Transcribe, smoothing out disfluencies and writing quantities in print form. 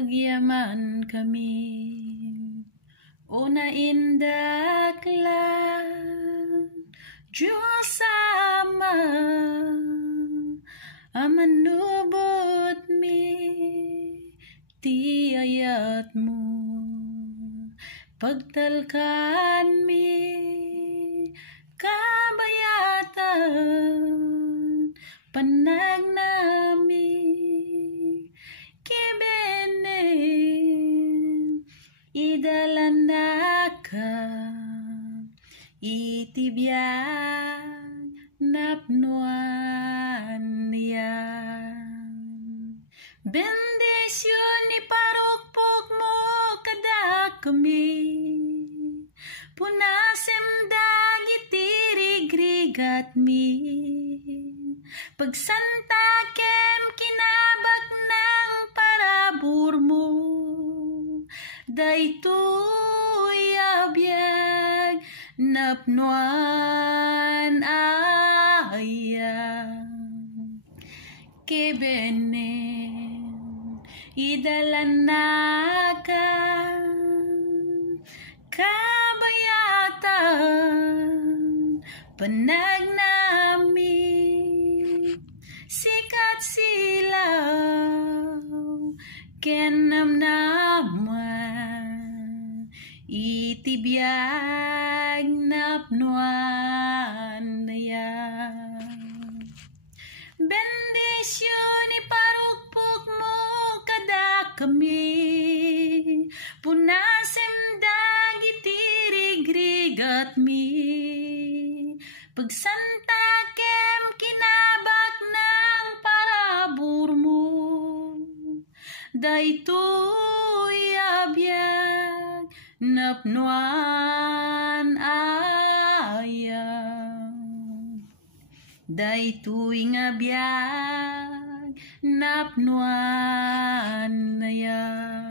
agyaman kami. Una indaklan Diyos Ama amanubot mi ti ayat mo pagtalkan mi kabayatan panagnami kibenen idalanaka itibiyag napnuan yan. Bendisyon iparukpok mo kada kami punasem dagitirigrigat mi pagsantakem kinabak ng parabur mo daytoy abiyag napnuan ayang kebenen idalanakan kabayatan panagnami sikat silaw kenamnaman itibiyag napnuan yan. Bendisyon iparukpok mo kada kami punasem dagitirigrigat mi pagsantakem kinabak ng parabur mo daytoy abiyag napnuan ayang daytoy nga biyag napnuan ayang.